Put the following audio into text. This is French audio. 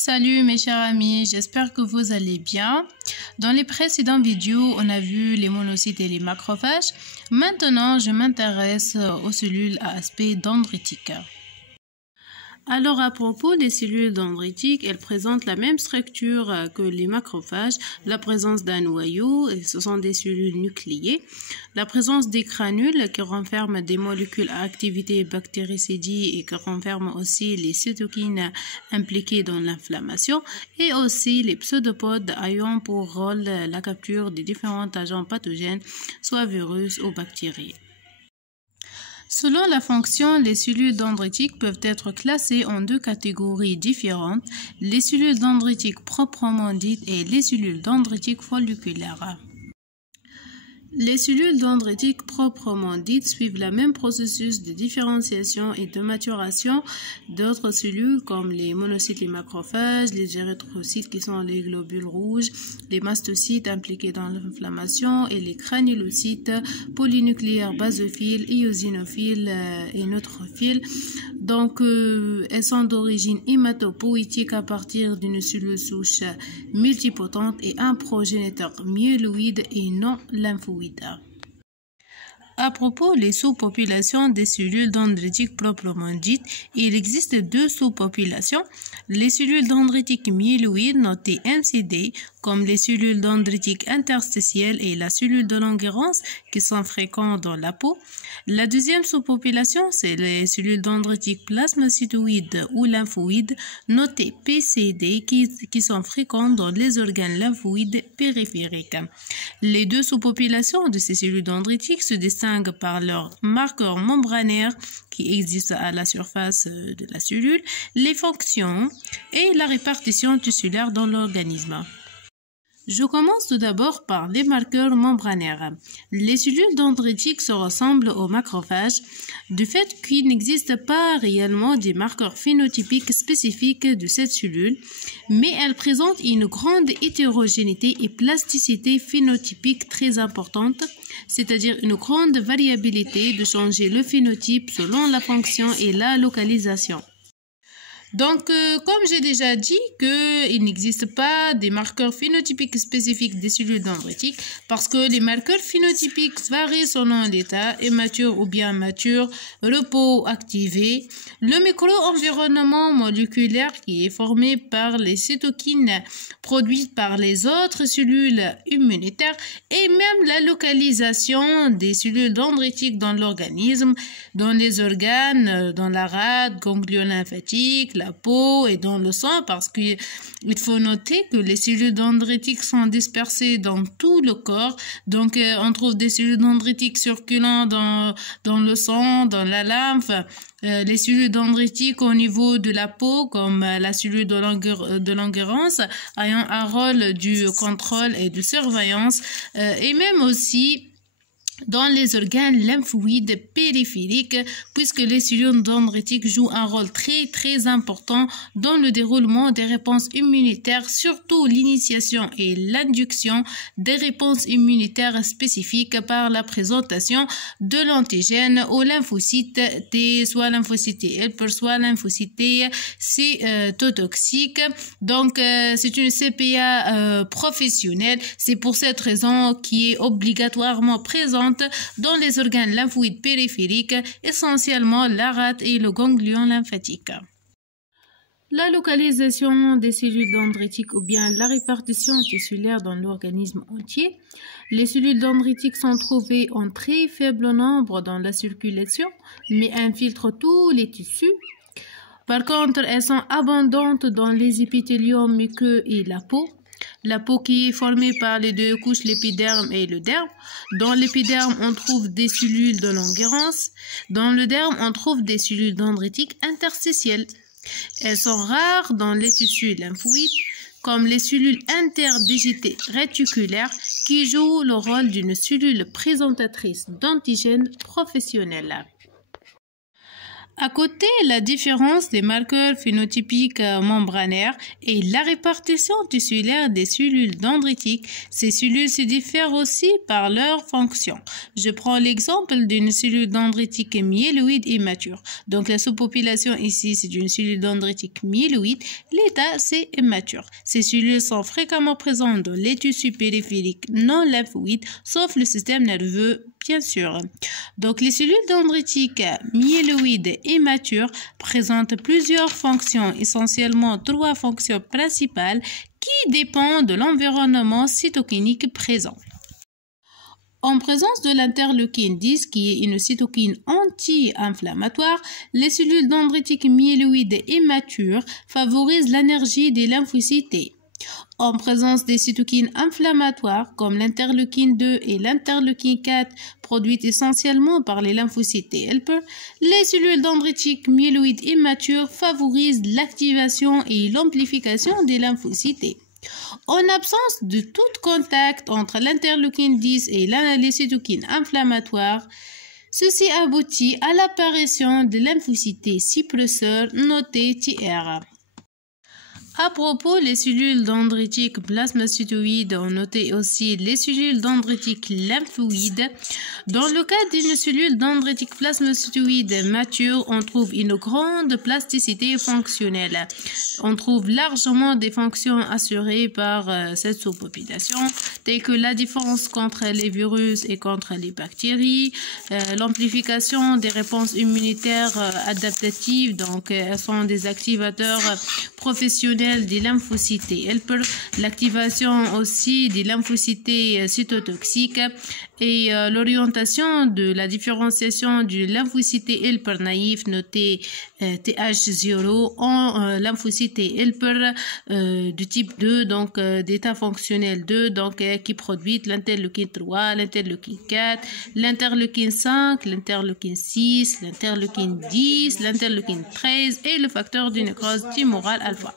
Salut mes chers amis, j'espère que vous allez bien. Dans les précédentes vidéos, on a vu les monocytes et les macrophages. Maintenant, je m'intéresse aux cellules à aspect dendritique. Alors à propos des cellules dendritiques, elles présentent la même structure que les macrophages, la présence d'un noyau, et ce sont des cellules nucléées, la présence des granules qui renferment des molécules à activité bactéricidie et qui renferment aussi les cytokines impliquées dans l'inflammation, et aussi les pseudopodes ayant pour rôle la capture des différents agents pathogènes, soit virus ou bactéries. Selon la fonction, les cellules dendritiques peuvent être classées en deux catégories différentes, les cellules dendritiques proprement dites et les cellules dendritiques folliculaires. Les cellules dendritiques proprement dites suivent le même processus de différenciation et de maturation d'autres cellules comme les monocytes, les macrophages, les érythrocytes qui sont les globules rouges, les mastocytes impliqués dans l'inflammation et les granulocytes polynucléaires basophiles, eosinophiles et neutrophiles. Donc, elles sont d'origine hématopoïétique à partir d'une cellule souche multipotente et un progéniteur myéloïde et non lymphoïde. À propos des sous-populations des cellules dendritiques proprement dites, il existe deux sous-populations, les cellules dendritiques myéloïdes notées MCD, comme les cellules dendritiques interstitielles et la cellule de Langerhans qui sont fréquentes dans la peau. La deuxième sous-population, c'est les cellules dendritiques plasmacytoïdes ou lymphoïdes notées PCD qui sont fréquentes dans les organes lymphoïdes périphériques. Les deux sous-populations de ces cellules dendritiques se distinguent par leurs marqueurs membranaires qui existent à la surface de la cellule, les fonctions et la répartition tissulaire dans l'organisme. Je commence tout d'abord par les marqueurs membranaires. Les cellules dendritiques se ressemblent aux macrophages du fait qu'il n'existe pas réellement des marqueurs phénotypiques spécifiques de cette cellule, mais elles présentent une grande hétérogénéité et plasticité phénotypique très importante, c'est-à-dire une grande variabilité de changer le phénotype selon la fonction et la localisation. Donc, comme j'ai déjà dit qu'il n'existe pas des marqueurs phénotypiques spécifiques des cellules dendritiques parce que les marqueurs phénotypiques varient selon l'état, immature ou bien mature, repos activé, le micro-environnement moléculaire qui est formé par les cytokines produites par les autres cellules immunitaires et même la localisation des cellules dendritiques dans l'organisme, dans les organes, dans la rate, ganglion lymphatique, la peau et dans le sang parce qu'il faut noter que les cellules dendritiques sont dispersées dans tout le corps. Donc, on trouve des cellules dendritiques circulant dans le sang, dans la lymphe, les cellules dendritiques au niveau de la peau comme la cellule de Langerhans ayant un rôle du contrôle et de surveillance et même aussi dans les organes lymphoïdes périphériques, puisque les cellules dendritiques jouent un rôle très important dans le déroulement des réponses immunitaires, surtout l'initiation et l'induction des réponses immunitaires spécifiques par la présentation de l'antigène aux lymphocytes T, soit lymphocyte helper, soit lymphocyte cytotoxique. Donc, c'est une CPA professionnelle. C'est pour cette raison qui est obligatoirement présente dans les organes lymphoïdes périphériques, essentiellement la rate et le ganglion lymphatique. La localisation des cellules dendritiques ou bien la répartition tissulaire dans l'organisme entier. Les cellules dendritiques sont trouvées en très faible nombre dans la circulation, mais infiltrent tous les tissus. Par contre, elles sont abondantes dans les épithéliums muqueux et la peau. La peau qui est formée par les deux couches, l'épiderme et le derme. Dans l'épiderme, on trouve des cellules de Langerhans. Dans le derme, on trouve des cellules dendritiques interstitielles. Elles sont rares dans les tissus lymphoïdes, comme les cellules interdigitées réticulaires qui jouent le rôle d'une cellule présentatrice d'antigènes professionnelle. À côté, la différence des marqueurs phénotypiques membranaires et la répartition tissulaire des cellules dendritiques, ces cellules se diffèrent aussi par leur fonction. Je prends l'exemple d'une cellule dendritique myéloïde immature. Donc la sous-population ici, c'est une cellule dendritique myéloïde. L'état, c'est immature. Ces cellules sont fréquemment présentes dans les tissus périphériques non lymphoïdes, sauf le système nerveux, bien sûr. Donc les cellules dendritiques myéloïdes immatures présentent plusieurs fonctions, essentiellement 3 fonctions principales qui dépendent de l'environnement cytokinique présent. En présence de l'interleukine 10, qui est une cytokine anti-inflammatoire, les cellules dendritiques myéloïdes immatures favorisent l'énergie des lymphocytes T. En présence des cytokines inflammatoires comme l'interleukine 2 et l'interleukine 4 produites essentiellement par les lymphocytes T helper, les cellules dendritiques myéloïdes immatures favorisent l'activation et l'amplification des lymphocytes T. En absence de tout contact entre l'interleukine 10 et les cytokines inflammatoires, ceci aboutit à l'apparition de lymphocytes T suppresseurs notés TR. À propos, les cellules dendritiques plasmacytoïdes ont noté aussi les cellules dendritiques lymphoïdes. Dans le cas d'une cellule dendritique plasmacytoïde mature, on trouve une grande plasticité fonctionnelle. On trouve largement des fonctions assurées par cette sous-population, telles que la défense contre les virus et contre les bactéries, l'amplification des réponses immunitaires adaptatives, donc elles sont des activateurs professionnels des lymphocytes helper, l'activation aussi des lymphocytes cytotoxiques et l'orientation de la différenciation du lymphocyte helper naïf noté TH0 en lymphocyte helper du type 2, donc d'état fonctionnel 2, donc qui produit l'interleukine 3, l'interleukine 4, l'interleukine 5, l'interleukine 6, l'interleukine 10, l'interleukine 13 et le facteur de nécrose tumorale alpha.